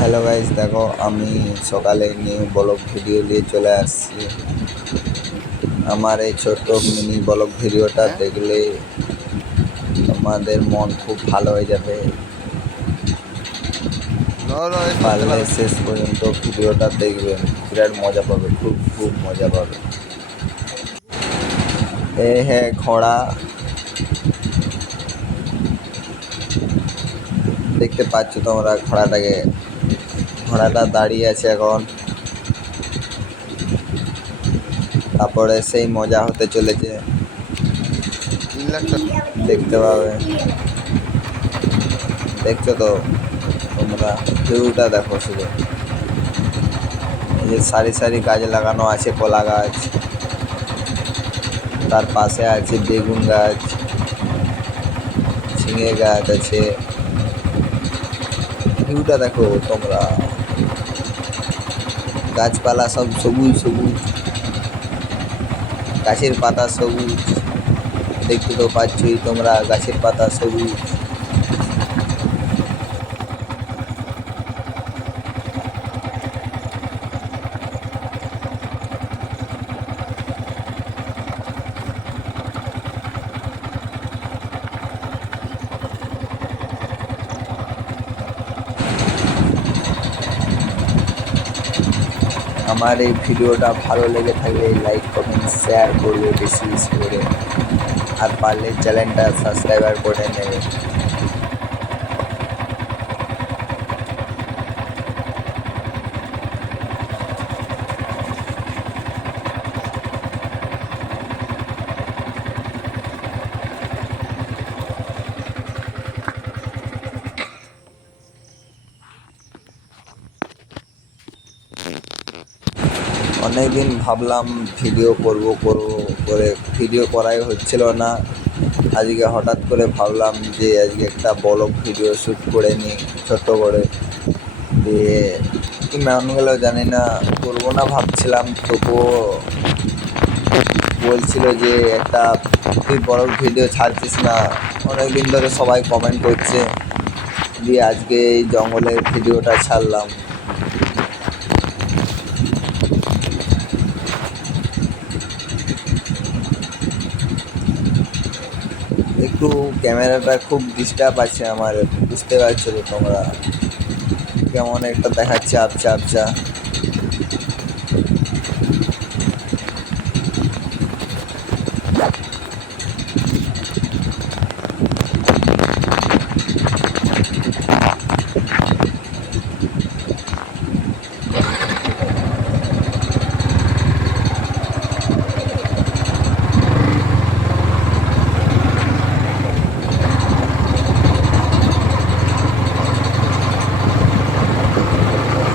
Hello guys, দেখো আমি সকালে নিউ ব্লগ ভিডিও নিয়ে চলে আসছি। আমার এই ছোট্ট মিনি ব্লগ ভিডিওটা দেখলে তোমাদের মন খুব ভালো হয়ে যাবে। পারলে শেষ পর্যন্ত ভিডিওটা দেখবেন, বিরাট মজা পাবে, খুব খুব মজা পাবে। হ্যাঁ, ঘোড়া দেখতে পাচ্ছ তোমরা, ঘোড়াটা দাঁড়িয়ে আছে এখন। তারপরে সেই মজা হতে চলেছে, দেখতে পাবে। দেখছো তো তোমরা, ভিউটা দেখো শুধু। এই যে সারি সারি গাছ লাগানো আছে, কলা গাছ, তার পাশে আছে বেগুন গাছ, ঝিঙে গাছ আছে। ভিউটা দেখো তোমরা, গাছপালা সব সবুজ সবুজ, গাছের পাতা সবুজ। দেখতে তো পাচ্ছই তোমরা, গাছের পাতা সবুজ। আমার এই ভিডিওটা ভালো লেগে থাকলে লাইক কমেন্ট শেয়ার করবে বেশি বেশি করে, আর পারলে চ্যানেলটা সাবস্ক্রাইবার করে নেবে। অনেকদিন ভাবলাম ভিডিও করব করে ভিডিও করাই হচ্ছিল না। আজকে হঠাৎ করে ভাবলাম যে আজকে একটা ব্লগ ভিডিও শ্যুট করে নিই ছোট্ট করে। দিয়ে কি মান গেল জানি না, করবো না ভাবছিলাম, তবুও বলছিল যে একটা তুই ব্লগ ভিডিও ছাড়ছিস না, অনেকদিন ধরে সবাই কমেন্ট করছে। দিয়ে আজকে এই জঙ্গলের ভিডিওটা ছাড়লাম। একটু ক্যামেরাটা খুব ডিস্টার্ব আছে আমার, বুঝতে পারছো তো তোমরা, কেমন একটা দেখাচ্ছে আবছা আবছা।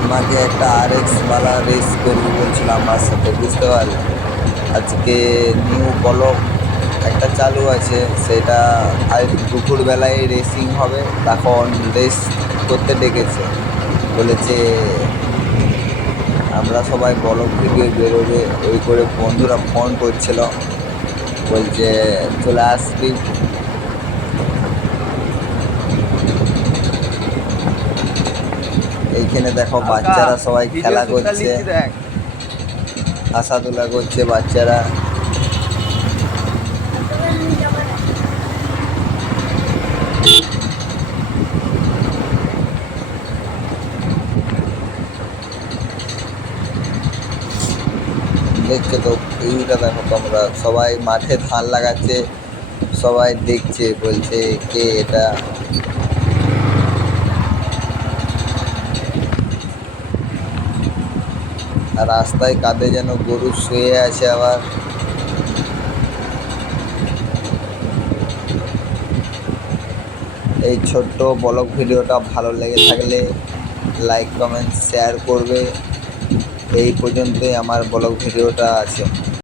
আমাকে একটা RX-ওয়ালা রেস করবো বলছিল আমার সাথে, বুঝতে পারলে। আজকে নিউ ব্লগ একটা চালু আছে, সেটা আজ দুপুরবেলায় রেসিং হবে। তখন রেস করতে ডেকেছে, বলেছে আমরা সবাই ব্লগ ভিডিও বেরোবে। ওই করে বন্ধুরা ফোন করছিল, বলছে চলে আসবি। এইখানে দেখো বাচ্চারা সবাই খেলা করছে, হাসাধুলা করছে বাচ্চারা। দেখছো তো ভিউটা দেখো তোমরা, সবাই মাঠে ধান লাগাচ্ছে, সবাই দেখছে, বলছে কে এটা। আর রাস্তায় কাঁধে যেন গরু শুয়ে আছে আবার। এই ছোট্ট ব্লগ ভিডিওটা ভালো লেগে থাকলে লাইক কমেন্ট শেয়ার করবে। এই পর্যন্তই আমার ব্লগ ভিডিওটা আছে।